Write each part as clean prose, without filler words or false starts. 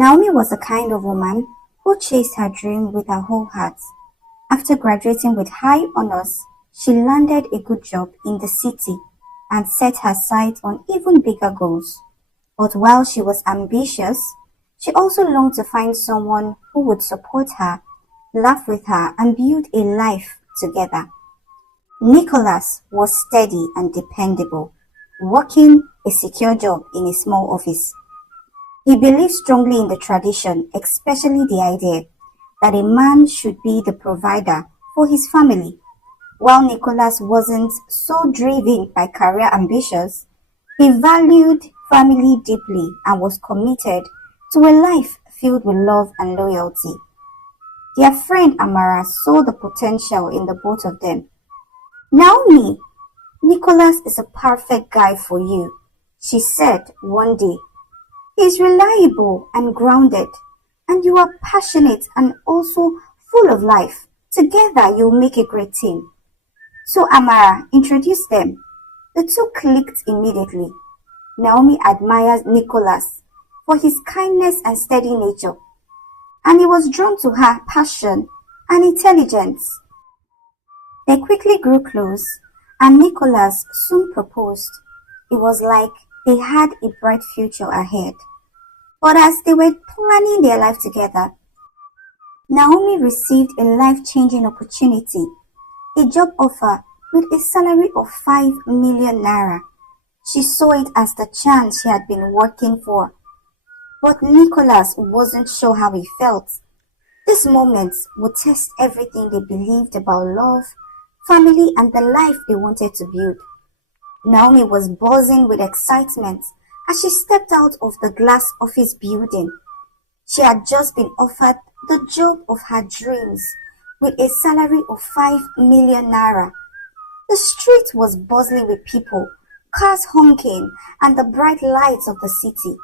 Naomi was the kind of woman who chased her dream with her whole heart. After graduating with high honors, she landed a good job in the city and set her sights on even bigger goals. But while she was ambitious, she also longed to find someone who would support her, laugh with her, and build a life together. Nicholas was steady and dependable, working a secure job in a small office. He believed strongly in the tradition, especially the idea that a man should be the provider for his family. While Nicholas wasn't so driven by career ambitions, he valued family deeply and was committed to a life filled with love and loyalty. Their friend Amara saw the potential in the both of them. Naomi, Nicholas is a perfect guy for you, she said one day. He's reliable and grounded, and you are passionate and also full of life. Together you'll make a great team. So Amara introduced them. The two clicked immediately. Naomi admires Nicholas for his kindness and steady nature, and he was drawn to her passion and intelligence. They quickly grew close, and Nicholas soon proposed. It was like they had a bright future ahead. But as they were planning their life together, Naomi received a life-changing opportunity, a job offer with a salary of 5 million naira. She saw it as the chance she had been working for. But Nicholas wasn't sure how he felt. This moment would test everything they believed about love, family, and the life they wanted to build. Naomi was buzzing with excitement as she stepped out of the glass office building. She had just been offered the job of her dreams with a salary of 5 million naira. The street was bustling with people, cars honking, and the bright lights of the city.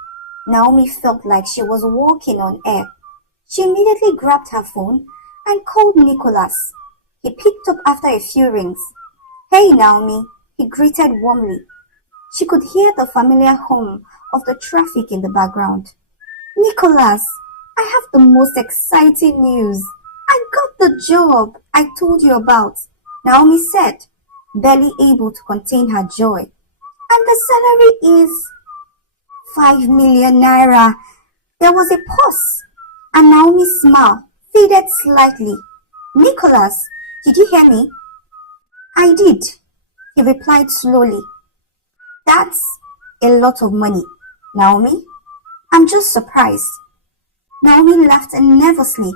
Naomi felt like she was walking on air. She immediately grabbed her phone and called Nicholas. He picked up after a few rings. "Hey, Naomi," he greeted warmly. She could hear the familiar hum of the traffic in the background. "Nicholas, I have the most exciting news. I got the job I told you about," Naomi said, barely able to contain her joy. "And the salary is 5 million naira." There was a pause, and Naomi's smile faded slightly. "Nicholas, did you hear me?" "I did," he replied slowly. "That's a lot of money, Naomi. I'm just surprised." Naomi laughed nervously.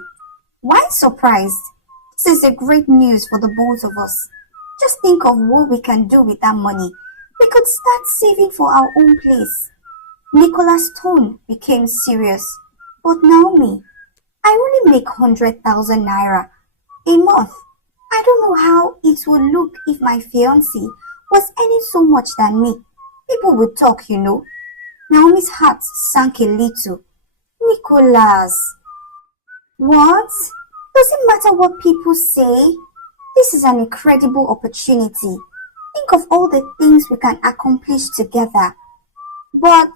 "Why surprised? This is a great news for the both of us. Just think of what we can do with that money. We could start saving for our own place." Nicholas' tone became serious. "But Naomi, I only make 100,000 naira a month. I don't know how it would look if my fiancé was earning so much than me. People would talk, you know." Naomi's heart sank a little. "Nicholas, what? Does it matter what people say? This is an incredible opportunity. Think of all the things we can accomplish together. But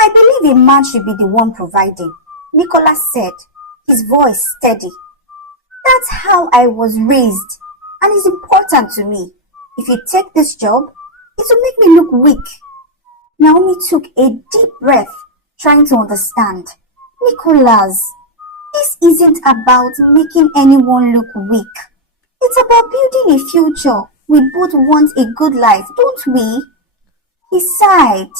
I believe a man should be the one providing," Nicholas said, his voice steady. "That's how I was raised, and it's important to me. If you take this job, it will make me look weak." Naomi took a deep breath, trying to understand. "Nicholas, this isn't about making anyone look weak. It's about building a future. We both want a good life, don't we?" He sighed,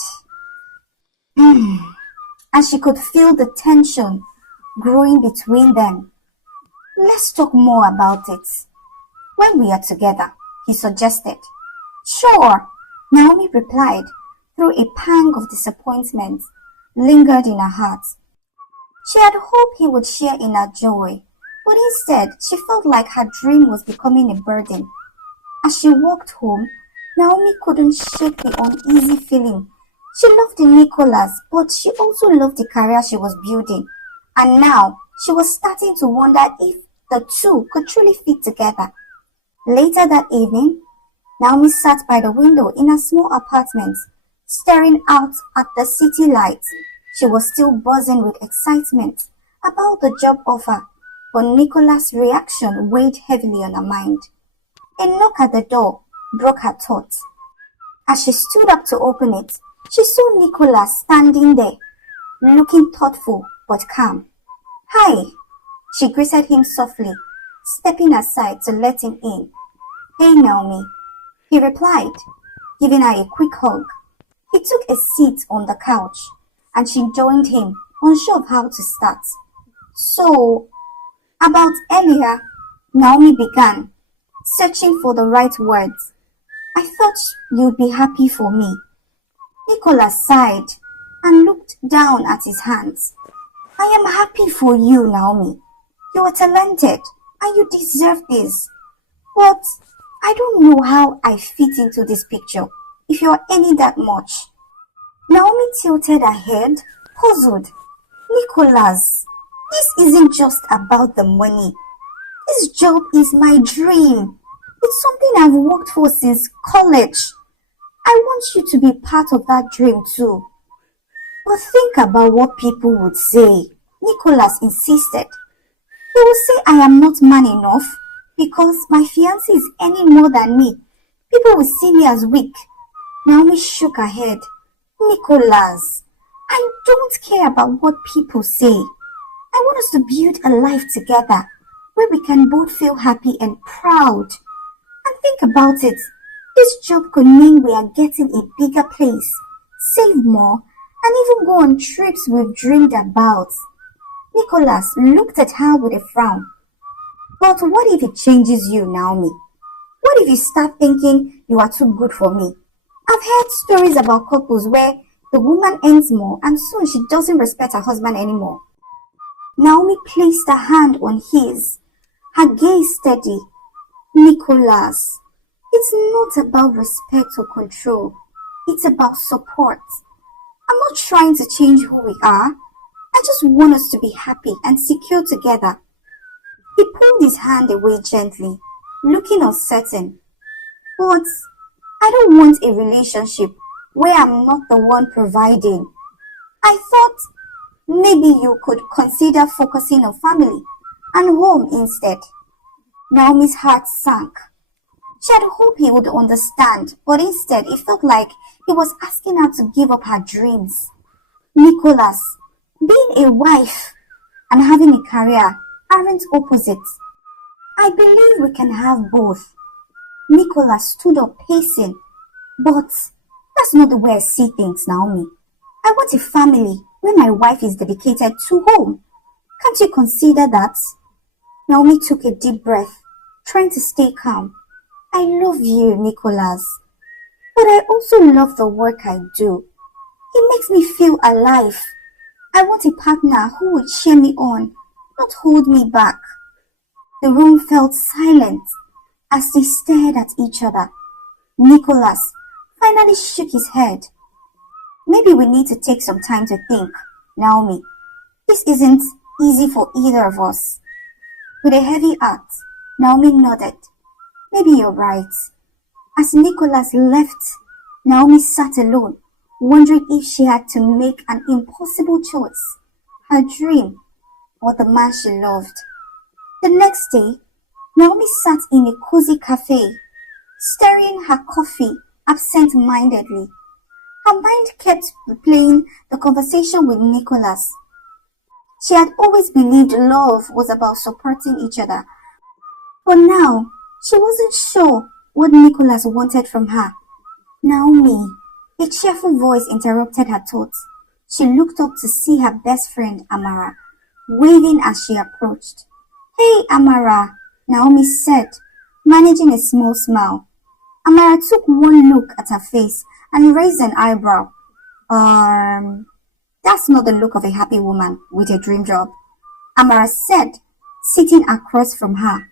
and she could feel the tension growing between them. "Let's talk more about it when we are together," he suggested. "Sure," Naomi replied, though a pang of disappointment lingered in her heart. She had hoped he would share in her joy, but instead she felt like her dream was becoming a burden. As she walked home, Naomi couldn't shake the uneasy feeling. She loved Nicholas, but she also loved the career she was building. And now she was starting to wonder if the two could truly fit together. Later that evening, Naomi sat by the window in a small apartment, staring out at the city lights. She was still buzzing with excitement about the job offer, but Nicola's reaction weighed heavily on her mind. A knock at the door broke her thoughts. As she stood up to open it, she saw Nicholas standing there, looking thoughtful but calm. "Hi," she greeted him softly, stepping aside to let him in. "Hey, Naomi," he replied, giving her a quick hug. He took a seat on the couch, and she joined him, unsure of how to start. "So, about earlier," Naomi began, searching for the right words. "I thought you'd be happy for me." Nicholas sighed and looked down at his hands. "I am happy for you, Naomi. You are talented and you deserve this. But I don't know how I fit into this picture if you're earning that much." Naomi tilted her head, puzzled. "Nicholas, this isn't just about the money. This job is my dream. It's something I've worked for since college. I want you to be part of that dream too." "But think about what people would say," Nicholas insisted. "They will say I am not man enough because my fiancé is earning more than me. People will see me as weak." Naomi shook her head. "Nicholas, I don't care about what people say. I want us to build a life together where we can both feel happy and proud. And think about it. This job could mean we are getting a bigger place, save more, and even go on trips we've dreamed about." Nicholas looked at her with a frown. "But what if it changes you, Naomi? What if you start thinking you are too good for me? I've heard stories about couples where the woman earns more and soon she doesn't respect her husband anymore." Naomi placed her hand on his, her gaze steady. "Nicholas, it's not about respect or control. It's about support. I'm not trying to change who we are. I just want us to be happy and secure together." He pulled his hand away gently, looking uncertain. "But I don't want a relationship where I'm not the one providing. I thought maybe you could consider focusing on family and home instead." Naomi's heart sank. She had hoped he would understand, but instead it felt like he was asking her to give up her dreams. "Nicholas, being a wife and having a career aren't opposites. I believe we can have both." Nicholas stood up pacing. "But that's not the way I see things, Naomi. I want a family where my wife is dedicated to home. Can't you consider that?" Naomi took a deep breath, trying to stay calm. "I love you, Nicholas, but I also love the work I do. It makes me feel alive. I want a partner who would cheer me on, not hold me back." The room felt silent as they stared at each other. Nicholas finally shook his head. "Maybe we need to take some time to think, Naomi. This isn't easy for either of us." With a heavy heart, Naomi nodded. "Maybe you're right." As Nicholas left, Naomi sat alone, wondering if she had to make an impossible choice, her dream or the man she loved. The next day, Naomi sat in a cozy cafe, stirring her coffee absent-mindedly. Her mind kept replaying the conversation with Nicholas. She had always believed love was about supporting each other, but now she wasn't sure what Nicholas wanted from her. "Naomi," a cheerful voice interrupted her thoughts. She looked up to see her best friend Amara, waving as she approached. "Hey, Amara," Naomi said, managing a small smile. Amara took one look at her face and raised an eyebrow. That's not the look of a happy woman with a dream job," Amara said, sitting across from her.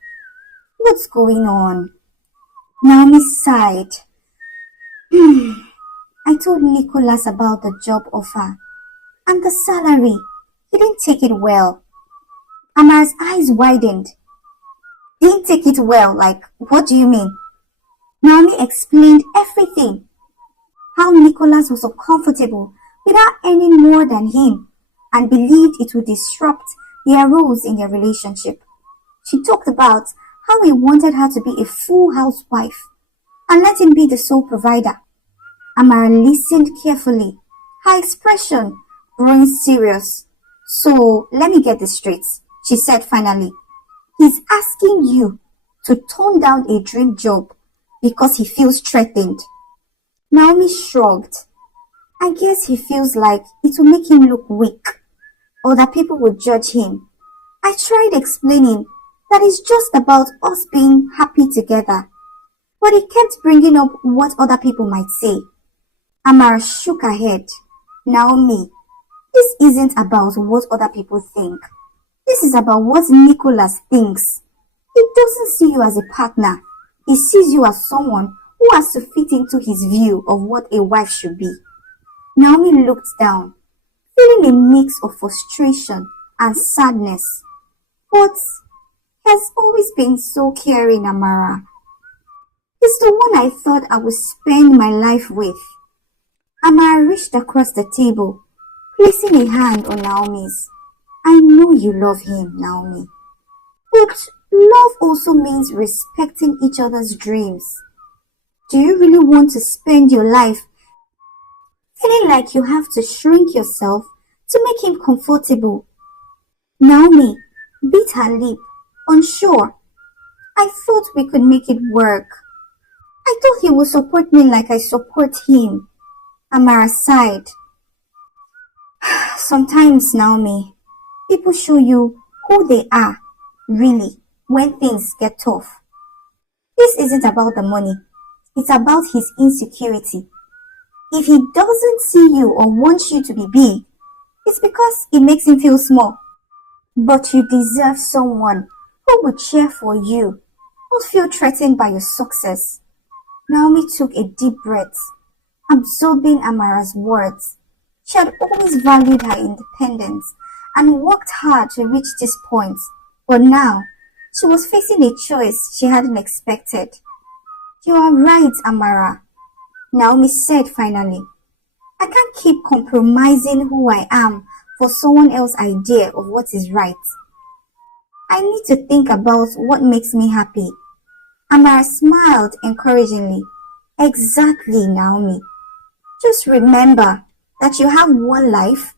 "What's going on?" Naomi sighed. "I told Nicholas about the job offer and the salary. He didn't take it well." Amara's eyes widened. "Didn't take it well? Like, what do you mean?" Naomi explained everything. How Nicholas was uncomfortable without earning more than him and believed it would disrupt their roles in their relationship. She talked about how he wanted her to be a full housewife and let him be the sole provider. Amara listened carefully, her expression growing serious. So let me get this straight, she said finally. He's asking you to turn down a dream job because he feels threatened. Naomi shrugged. I guess he feels like it will make him look weak or that people will judge him. I tried explaining that it's just about us being happy together, but he kept bringing up what other people might say. Amara shook her head. Naomi, this isn't about what other people think. This is about what Nicholas thinks. He doesn't see you as a partner. He sees you as someone who has to fit into his view of what a wife should be. Naomi looked down, feeling a mix of frustration and sadness. But he has always been so caring, Amara. He's the one I thought I would spend my life with. Amara reached across the table, placing a hand on Naomi's. I know you love him, Naomi. But love also means respecting each other's dreams. Do you really want to spend your life feeling like you have to shrink yourself to make him comfortable? Naomi bit her lip, unsure. I thought we could make it work. I thought he would support me like I support him. Amara sighed. Sometimes, Naomi, people show you who they are, really, when things get tough. This isn't about the money. It's about his insecurity. If he doesn't see you or wants you to be big, it's because it makes him feel small. But you deserve someone who will cheer for you, not feel threatened by your success. Naomi took a deep breath, absorbing Amara's words. She had always valued her independence and worked hard to reach this point, but now she was facing a choice she hadn't expected. You are right, Amara, Naomi said finally. I can't keep compromising who I am for someone else's idea of what is right. I need to think about what makes me happy. Amara smiled encouragingly. Exactly, Naomi. Just remember that you have one life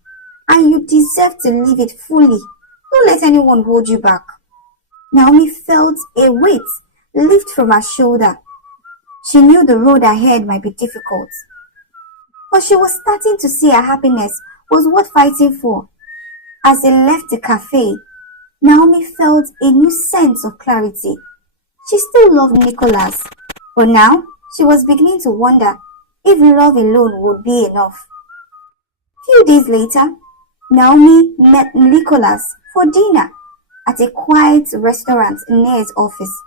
and you deserve to live it fully. Don't let anyone hold you back. Naomi felt a weight lift from her shoulder. She knew the road ahead might be difficult, but she was starting to see her happiness was worth fighting for. As they left the cafe, Naomi felt a new sense of clarity. She still loved Nicholas, but now she was beginning to wonder if love alone would be enough. Few days later, Naomi met Nicholas for dinner at a quiet restaurant near his office.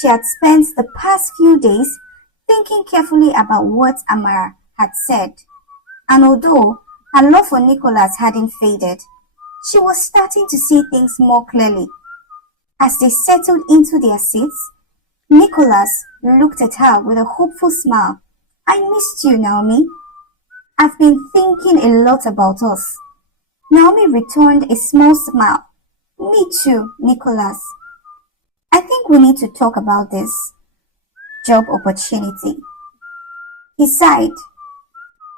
She had spent the past few days thinking carefully about what Amara had said, and although her love for Nicholas hadn't faded, she was starting to see things more clearly. As they settled into their seats, Nicholas looked at her with a hopeful smile. I missed you, Naomi. I've been thinking a lot about us. Naomi returned a small smile. Me too, Nicholas. I think we need to talk about this job opportunity. He sighed.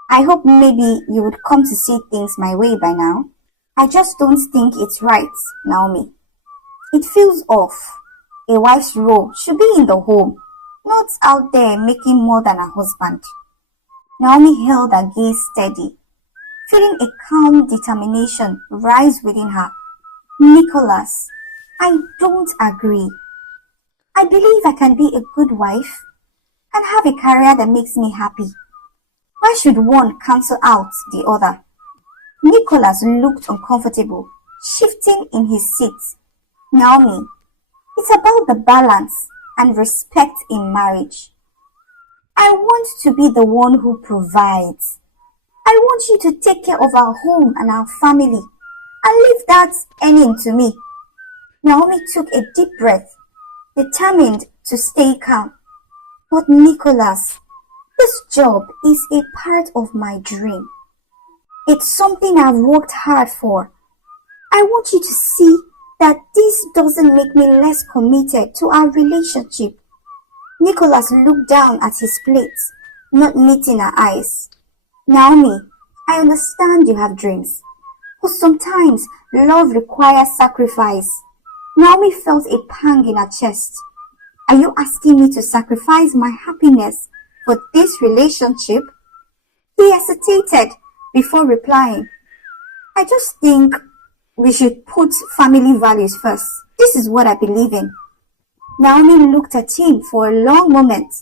I hope maybe you would come to see things my way by now. I just don't think it's right, Naomi. It feels off. A wife's role should be in the home, not out there making more than a husband. Naomi held her gaze steady, feeling a calm determination rise within her. Nicholas, I don't agree. I believe I can be a good wife and have a career that makes me happy. Why should one cancel out the other? Nicholas looked uncomfortable, shifting in his seat. Naomi, it's about the balance and respect in marriage. I want to be the one who provides. I want you to take care of our home and our family and leave that earning to me. Naomi took a deep breath, determined to stay calm. But Nicholas, this job is a part of my dream. It's something I've worked hard for. I want you to see that this doesn't make me less committed to our relationship. Nicholas looked down at his plate, not meeting her eyes. Naomi, I understand you have dreams, but sometimes love requires sacrifice. Naomi felt a pang in her chest. Are you asking me to sacrifice my happiness for this relationship? He hesitated before replying. I just think we should put family values first. This is what I believe in. Naomi looked at him for a long moment.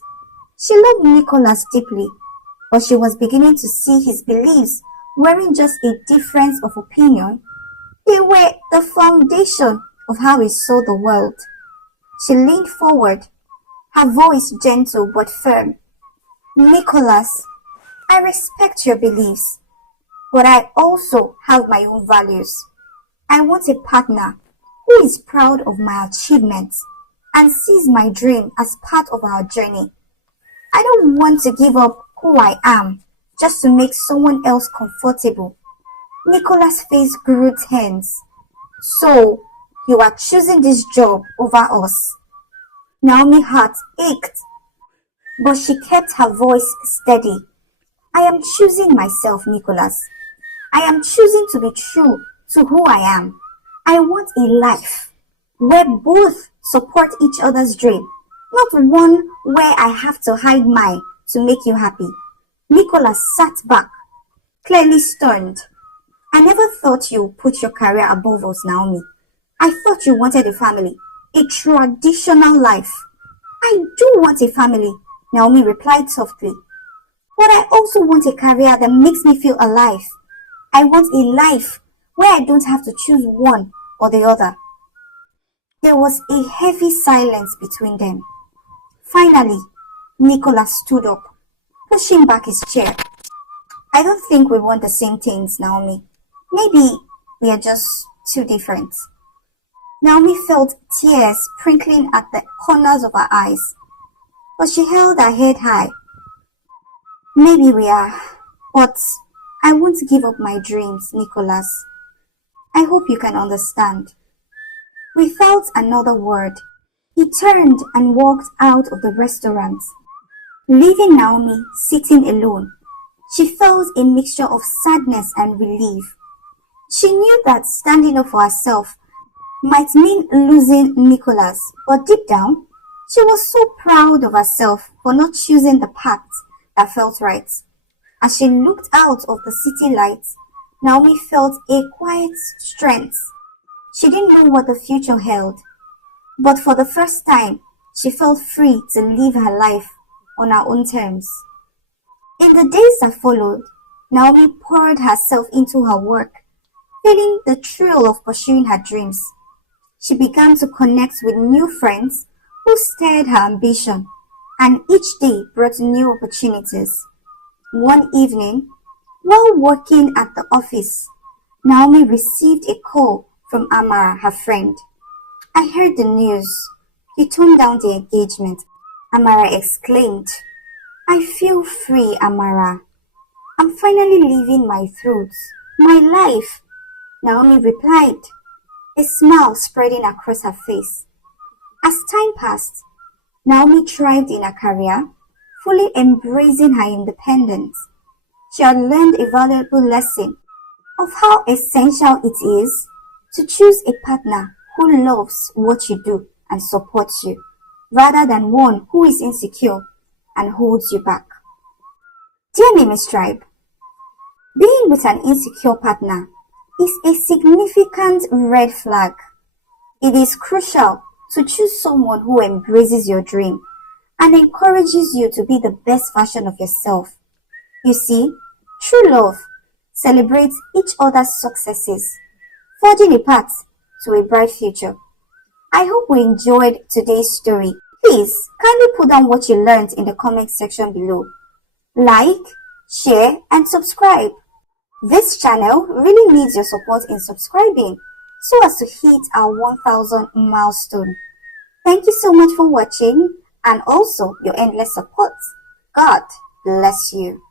She loved Nicholas deeply, but she was beginning to see his beliefs weren't just a difference of opinion. They were the foundation of how he saw the world. She leaned forward, her voice gentle but firm. Nicholas, I respect your beliefs, but I also have my own values. I want a partner who is proud of my achievements and sees my dream as part of our journey. I don't want to give up who I am just to make someone else comfortable. Nicholas' face grew tense. So, you are choosing this job over us? Naomi's heart ached, but she kept her voice steady. I am choosing myself, Nicholas. I am choosing to be true to who I am. I want a life where both support each other's dream, not one where I have to hide mine to make you happy. Nicholas sat back, clearly stunned. I never thought you put your career above us, Naomi. I thought you wanted a family, a traditional life. I do want a family, Naomi replied softly. But I also want a career that makes me feel alive. I want a life where I don't have to choose one or the other. There was a heavy silence between them. Finally, Nicholas stood up, pushing back his chair. I don't think we want the same things, Naomi. Maybe we are just too different. Naomi felt tears sprinkling at the corners of her eyes, but she held her head high. Maybe we are, but I won't give up my dreams, Nicholas. I hope you can understand. Without another word, he turned and walked out of the restaurant, leaving Naomi sitting alone. She felt a mixture of sadness and relief. She knew that standing up for herself might mean losing Nicholas, but deep down, she was so proud of herself for not choosing the path that felt right. As she looked out of the city lights, Naomi felt a quiet strength. She didn't know what the future held, but for the first time, she felt free to live her life on her own terms. In the days that followed, Naomi poured herself into her work, feeling the thrill of pursuing her dreams. She began to connect with new friends who stirred her ambition, and each day brought new opportunities. One evening, while working at the office, Naomi received a call from Amara, her friend. I heard the news. You turned down the engagement, Amara exclaimed. I feel free, Amara. I'm finally living my truth, my life, Naomi replied, a smile spreading across her face. As time passed, Naomi thrived in her career, fully embracing her independence. She had learned a valuable lesson of how essential it is to choose a partner who loves what you do and supports you, rather than one who is insecure and holds you back. Dear Mimi's Tribe, being with an insecure partner is a significant red flag. It is crucial to choose someone who embraces your dream and encourages you to be the best version of yourself. You see, true love celebrates each other's successes, forging a path to a bright future. I hope you enjoyed today's story. Please kindly put down what you learned in the comment section below. Like, share, and subscribe. This channel really needs your support in subscribing so as to hit our 1000 milestone. Thank you so much for watching and also your endless support. God bless you.